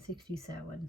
67।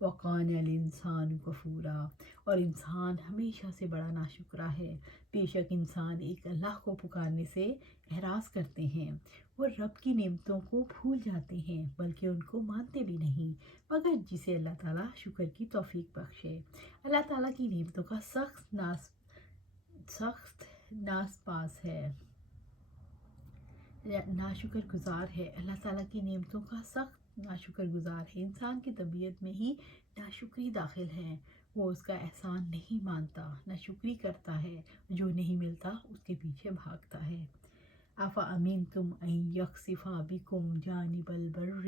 وقان الانسان کفورا، اور انسان ہمیشہ سے بڑا ناشکرا ہے۔ بے شک انسان ایک اللہ کو پکارنے سے اعراض کرتے ہیں، وہ رب کی نعمتوں کو بھول جاتے ہیں بلکہ ان کو مانتے بھی نہیں، مگر جسے اللہ تعالیٰ شکر کی توفیق بخشے۔ اللہ تعالیٰ کی نعمتوں کا سخت ناس پاس ہے، ناشکر گزار ہے۔ اللہ تعالیٰ کی نعمتوں کا سخت ناشکر گزار ہے۔ انسان کی طبیعت میں ہی ناشکری داخل ہے، وہ اس کا احسان نہیں مانتا، ناشکری کرتا ہے، جو نہیں ملتا اس کے پیچھے بھاگتا ہے۔ افامنتم ان یخسف بکم جانب البر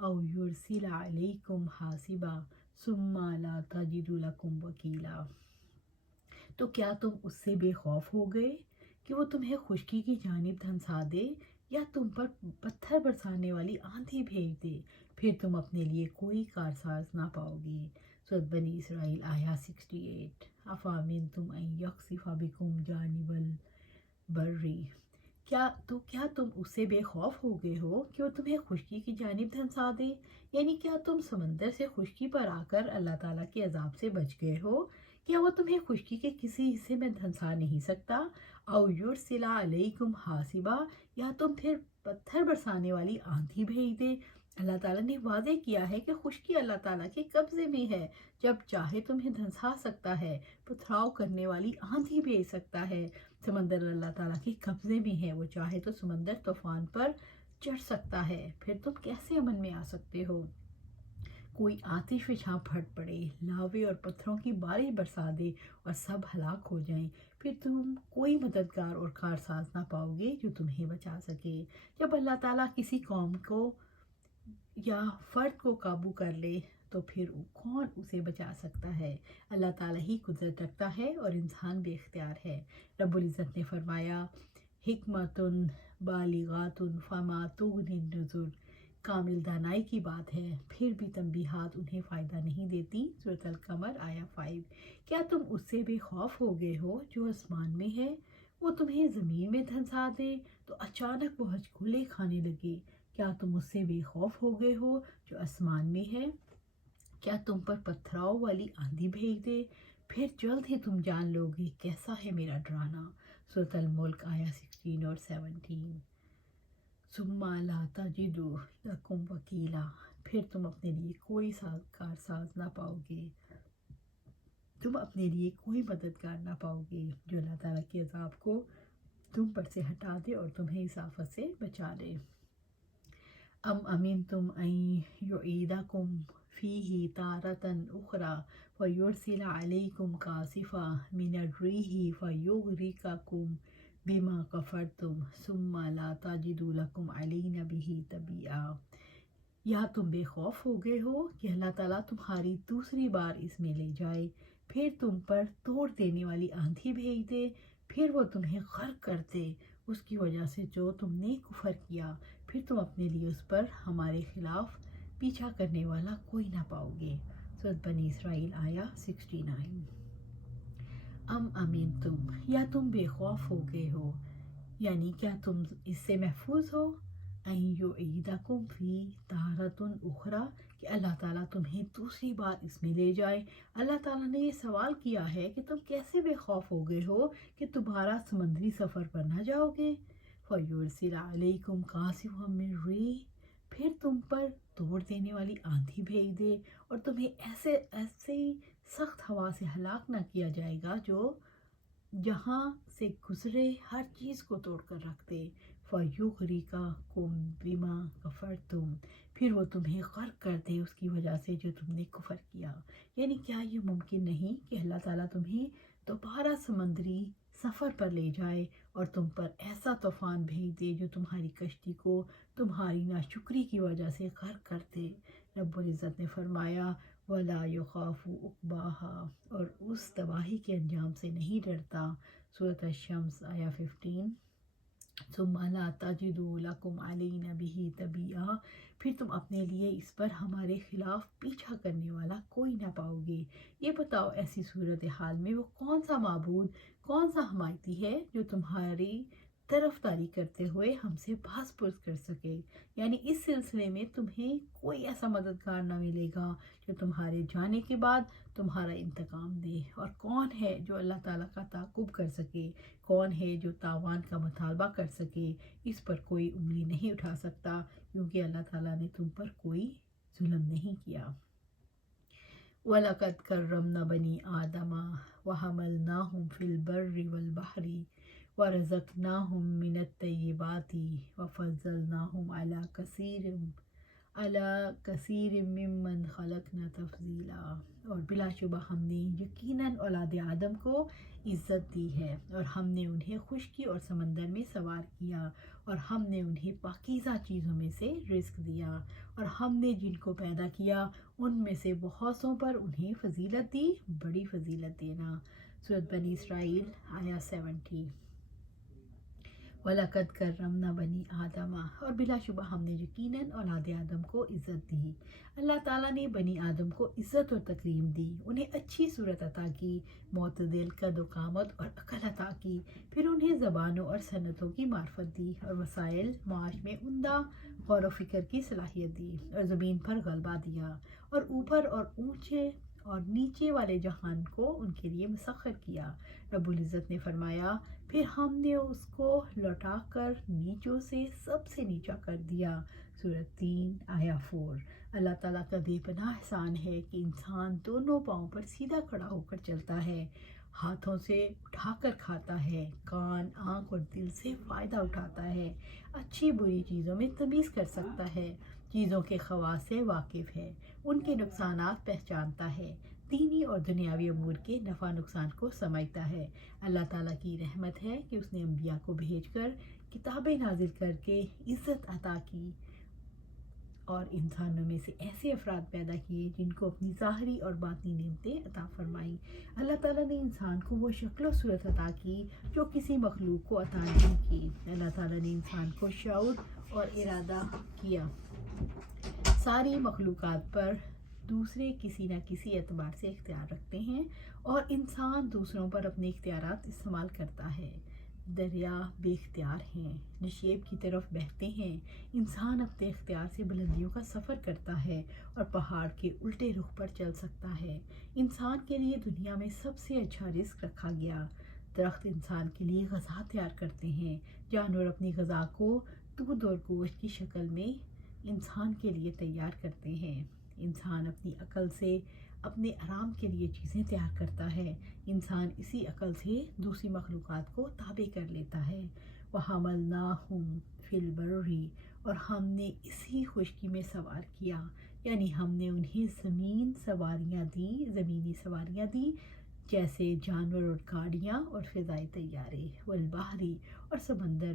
او یرسل علیکم حاصبا ثم لا تجدوا لکم وکیلا۔ تو کیا تم اس سے بے خوف ہو گئے کہ وہ تمہیں خشکی کی جانب دھنسا دے یا تم پر پتھر برسانے والی آندھی بھیج دے، پھر تم اپنے لیے کوئی کارساز نہ پاؤ گے۔ سورۃ بنی اسرائیل آیا 68۔ افامنتم ان یخسف بکم جانب البر، کیا تم اس سے بے خوف ہو گئے ہو کہ وہ تمہیں خشکی کی جانب دھنسا دے؟ یعنی کیا تم سمندر سے خشکی پر آ کر اللہ تعالیٰ کے عذاب سے بچ گئے ہو؟ کیا وہ تمہیں خشکی کے کسی حصے میں دھنسا نہیں سکتا؟ او یرسل علیکم حاصبا، یا تم پھر پتھر برسانے والی آندھی بھیج دے۔ اللہ تعالیٰ نے واضح کیا ہے کہ خشکی اللہ تعالیٰ کے قبضے میں ہے، جب چاہے تمہیں دھنسا سکتا ہے، پتھراؤ کرنے والی آندھی بھیج سکتا ہے۔ سمندر اللہ تعالیٰ کے قبضے میں ہے، وہ چاہے تو سمندر طوفان پر چڑھ سکتا ہے، پھر تم کیسے امن میں آ سکتے ہو؟ کوئی آتش فشاں پھٹ پڑے، لاوے اور پتھروں کی بارش برسا دے اور سب ہلاک ہو جائیں، پھر تم کوئی مددگار اور کارساز نہ پاؤ گے جو تمہیں بچا سکے۔ جب اللہ تعالیٰ کسی قوم کو یا فرد کو قابو کر لے تو پھر کون اسے بچا سکتا ہے؟ اللہ تعالیٰ ہی قدرت رکھتا ہے اور انسان بے اختیار ہے۔ رب العزت نے فرمایا حکمت بالغات فما تغنی النذر، کامل دانائی کی بات ہے، پھر بھی تنبیہات انہیں فائدہ نہیں دیتی۔ سورۃ القمر آیا 5۔ کیا تم اس سے بے خوف ہو گئے ہو جو آسمان میں ہے؟ وہ تمہیں زمین میں دھنسا دے تو اچانک وہ ہچکولے کھانے لگے۔ کیا تم اس سے بے خوف ہو گئے ہو جو آسمان میں ہے؟ کیا تم پر پتھراؤ والی آندھی بھیج دے، پھر جلد ہی تم جان لو گے کیسا ہے میرا ڈرانا۔ سورۃ الملک آیا 16 اور 17۔ ثم لا تجدوا لکم وکیلا، پھر تم اپنے لیے کوئی کارساز نہ پاؤ گے، تم اپنے لیے کوئی مددگار نہ پاؤ گے جو اللہ تعالیٰ کے عذاب کو تم پر سے ہٹا دے اور تمہیں اس آفت سے بچا لے۔ ام امنتم ان یعیدکم فیہ تارۃ اخری ویرسل علیکم قاصفا من الریح فیغرقکم بما کفرتم ثم لا تجدوا لکم علینا بہ تبیعا۔ یا تم بے خوف ہو گئے ہو کہ اللہ تعالیٰ تمہاری دوسری بار اس میں لے جائے، پھر تم پر توڑ دینے والی آندھی بھیج دے، پھر وہ تمہیں غرق کر دے اس کی وجہ سے جو تم نے کفر کیا، پھر تم اپنے لیے اس پر ہمارے خلاف پیچھا کرنے والا کوئی نہ پاؤ گے۔ سورۃ بنی اسرائیل آیا 69۔ ام امنتم، یا تم بے خوف ہو گئے ہو، یعنی کیا تم اس سے محفوظ ہو، ان یعیدکم فی تارۃ اخری، کہ اللہ تعالیٰ تمہیں دوسری بار اس میں لے جائے۔ اللہ تعالیٰ نے یہ سوال کیا ہے کہ تم کیسے بے خوف ہو گئے ہو کہ دوبارہ سمندری سفر پر نہ جاؤ گے۔ فیرسل علیکم قاصفا من الریح، پھر تم پر توڑ دینے والی آندھی بھیج دے اور تمہیں ایسے سخت ہوا سے ہلاک نہ کیا جائے گا جو جہاں سے گزرے ہر چیز کو توڑ کر رکھ دے۔ فیغرقکم بما کفرتم، پھر وہ تمہیں غرق کر دے اس کی وجہ سے جو تم نے کفر کیا۔ یعنی کیا یہ ممکن نہیں کہ اللہ تعالیٰ تمہیں دوبارہ سمندری سفر پر لے جائے اور تم پر ایسا طوفان بھیج دے جو تمہاری کشتی کو تمہاری ناشکری کی وجہ سے غرق کر دے؟ رب العزت نے فرمایا وَلَا يَخَافُ عُقْبَاهَا، اور اس تباہی کے انجام سے نہیں ڈرتا۔ سورۃ الشمس آیا 15۔ ثم لا تجدوا لکم علینا بہ تبیعا، پھر تم اپنے لیے اس پر ہمارے خلاف پیچھا کرنے والا کوئی نہ پاؤ گے۔ یہ بتاؤ ایسی صورتحال میں وہ کون سا معبود، کون سا حمایتی ہے جو تمہاری طرفداری کرتے ہوئے ہم سے باز پرس کر سکے، یعنی اس سلسلے میں تمہیں کوئی ایسا مددگار نہ ملے گا جو تمہارے جانے کے بعد تمہارا انتقام دے۔ اور کون ہے جو اللہ تعالیٰ کا تعاقب کر سکے، کون ہے جو تاوان کا مطالبہ کر سکے، اس پر کوئی انگلی نہیں اٹھا سکتا، کیونکہ اللہ تعالیٰ نے تم پر کوئی ظلم نہیں کیا۔ وَلَقَدْ كَرَّمْنَا بَنِي آدَمَ وَحَمَلْنَاهُمْ فِي الْبَرِّ وَالْبَحْرِ وَرَزَقْنَاهُمْ مِنَ الطَّيِّبَاتِ وَفَضَّلْنَاهُمْ عَلَى كَثِيرٍ مِّمَّنْ خَلَقْنَا تَفْضِيلًا۔ اور بلا شبہ ہم نے یقیناً اولاد آدم کو عزت دی ہے، اور ہم نے انہیں خشکی اور سمندر میں سوار کیا، اور ہم نے انہیں پاکیزہ چیزوں میں سے رزق دیا، اور ہم نے جن کو پیدا کیا ان میں سے بہت سوں پر انہیں فضیلت دی، بڑی فضیلت دینا۔ سورۃ بنی اسرائیل آیا 70۔ وَلَقَدْ كَرَّمْنَا بَنِي آدَمَ، اور بلا شبہ ہم نے یقیناً اولاد آدم کو عزت دی۔ اللہ تعالیٰ نے بنی آدم کو عزت اور تکریم دی، انہیں اچھی صورت عطا کی، معتدل قد و قامت اور عقل عطا کی، پھر انہیں زبانوں اور صنعتوں کی معرفت دی، اور وسائل معاش میں عمدہ غور و فکر کی صلاحیت دی، اور زمین پر غلبہ دیا، اور اوپر اور اونچے اور نیچے والے جہان کو ان کے لیے مسخر کیا۔ رب العزت نے فرمایا، پھر ہم نے اس کو لوٹا کر نیچوں سے سب سے نیچا کر دیا۔ سورۃ 3 آیا 4۔ اللہ تعالیٰ کا بے پناہ احسان ہے کہ انسان دونوں پاؤں پر سیدھا کھڑا ہو کر چلتا ہے، ہاتھوں سے اٹھا کر کھاتا ہے، کان، آنکھ اور دل سے فائدہ اٹھاتا ہے، اچھی بری چیزوں میں تمیز کر سکتا ہے، چیزوں کے خواص سے واقف ہے، ان کے نقصانات پہچانتا ہے، دینی اور دنیاوی امور کے نفع نقصان کو سمجھتا ہے۔ اللہ تعالیٰ کی رحمت ہے کہ اس نے انبیاء کو بھیج کر کتابیں نازل کر کے عزت عطا کی، اور انسانوں میں سے ایسے افراد پیدا کیے جن کو اپنی ظاہری اور باطنی نعمتیں عطا فرمائیں۔ اللہ تعالیٰ نے انسان کو وہ شکل و صورت عطا کی جو کسی مخلوق کو عطا نہیں کی۔ اللہ تعالیٰ نے انسان کو شعور اور ارادہ کیا۔ ساری مخلوقات پر دوسرے کسی نہ کسی اعتبار سے اختیار رکھتے ہیں، اور انسان دوسروں پر اپنے اختیارات استعمال کرتا ہے۔ دریا بے اختیار ہیں، نشیب کی طرف بہتے ہیں، انسان اپنے اختیار سے بلندیوں کا سفر کرتا ہے اور پہاڑ کے الٹے رخ پر چل سکتا ہے۔ انسان کے لیے دنیا میں سب سے اچھا رزق رکھا گیا۔ درخت انسان کے لیے غذا تیار کرتے ہیں، جانور اپنی غذا کو دودھ اور گوشت کی شکل میں انسان کے لیے تیار کرتے ہیں۔ انسان اپنی عقل سے اپنے آرام کے لیے چیزیں تیار کرتا ہے، انسان اسی عقل سے دوسری مخلوقات کو تابع کر لیتا ہے۔ وَحَمَلْنَاهُمْ فِي الْبَرِّ، اور ہم نے اسی خشکی میں سوار کیا، یعنی ہم نے انہیں زمینی سواریاں دیں، جیسے جانور اور گاڑیاں اور فضائی طیارے، والبحری، اور سمندر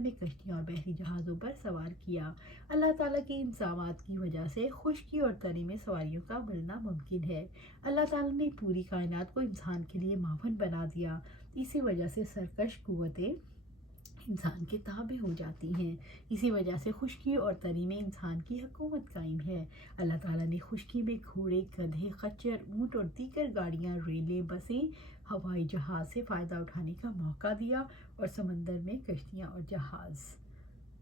میں کشتیاں اور بحری جہازوں پر سوار کیا۔ اللہ تعالیٰ کے انتظامات کی وجہ سے خشکی اور تری میں سواریوں کا ملنا ممکن ہے۔ اللہ تعالیٰ نے پوری کائنات کو انسان کے لیے معاون بنا دیا، اسی وجہ سے سرکش قوتیں انسان کے تابع ہو جاتی ہیں، اسی وجہ سے خشکی اور تری میں انسان کی حکومت قائم ہے۔ اللہ تعالیٰ نے خشکی میں گھوڑے، گدھے، خچر، اونٹ اور دیگر گاڑیاں، ریلیں، بسیں، ہوائی جہاز سے فائدہ اٹھانے کا موقع دیا، اور سمندر میں کشتیاں اور جہاز۔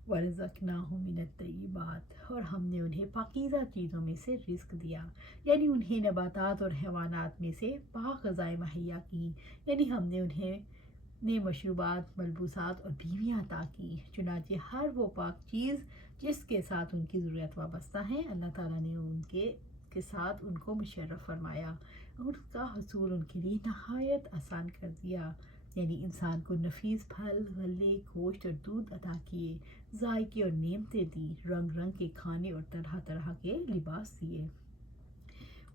وَرَزَقْنَاهُم مِّنَ الطَّيِّبَاتِ، اور ہم نے انہیں پاکیزہ چیزوں میں سے رزق دیا، یعنی انہیں نباتات اور حیوانات میں سے پاک غذائیں مہیا کی، یعنی ہم نے انہیں مشروبات، ملبوسات اور بیویاں عطا کی۔ چنانچہ ہر وہ پاک چیز جس کے ساتھ ان کی ضرورت وابستہ ہے، اللہ تعالیٰ نے ان کے ساتھ ان کو مشرف فرمایا، اور اس کا حصول ان کے لیے نہایت آسان کر دیا، یعنی انسان کو نفیس پھل، غلے، گوشت اور دودھ عطا کیے، ذائقے اور نعمتیں دیں، رنگ رنگ کے کھانے اور طرح طرح کے لباس دیے۔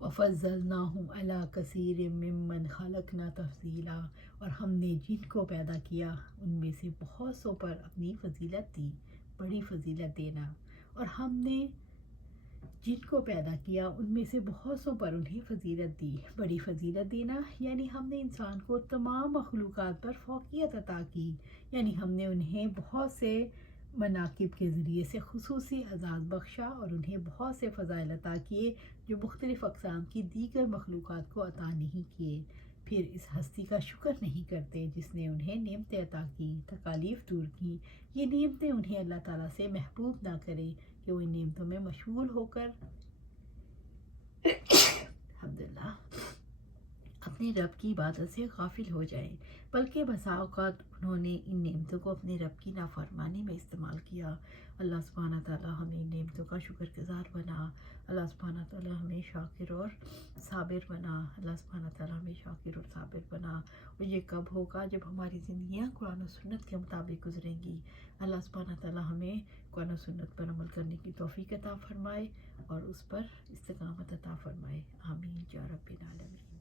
وَفَضَّلْنَاهُمْ عَلَى كَثِيرٍ مِّمَّنْ خَلَقْنَا تَفْضِيلًا، اور ہم نے جن کو پیدا کیا ان میں سے بہت سوں پر اپنی فضیلت دی، بڑی فضیلت دینا۔ اور ہم نے جن کو پیدا کیا ان میں سے بہت سوں پر انہیں فضیلت دی، بڑی فضیلت دینا، یعنی ہم نے انسان کو تمام مخلوقات پر فوقیت عطا کی، یعنی ہم نے انہیں بہت سے مناقب کے ذریعے سے خصوصی اعزاز بخشا، اور انہیں بہت سے فضائل عطا کیے جو مختلف اقسام کی دیگر مخلوقات کو عطا نہیں کیے۔ پھر اس ہستی کا شکر نہیں کرتے جس نے انہیں نعمتیں عطا کی، تکالیف دور کی۔ یہ نعمتیں انہیں اللہ تعالیٰ سے محبوب نہ کریں کہ وہ ان نعمتوں میں مشغول ہو کر الحمدللہ اپنے رب کی عبادت سے غافل ہو جائیں، بلکہ بسا اوقات انہوں نے ان نعمتوں کو اپنے رب کی نافرمانی میں استعمال کیا۔ اللہ سبحانہ تعالیٰ ہمیں ان نعمتوں کا شکر گزار بنا، اللہ سبحانہ تعالیٰ ہمیں شاکر اور صابر بنا، اللہ سبحانہ تعالیٰ ہمیں شاکر اور صابر بنا۔ اور یہ کب ہوگا؟ جب ہماری زندگیاں قرآن و سنت کے مطابق گزریں گی۔ اللہ سبحانہ تعالیٰ ہمیں قرآن و سنت پر عمل کرنے کی توفیق عطا فرمائے اور اس پر استقامت عطا فرمائے، آمین یا رب العالمین۔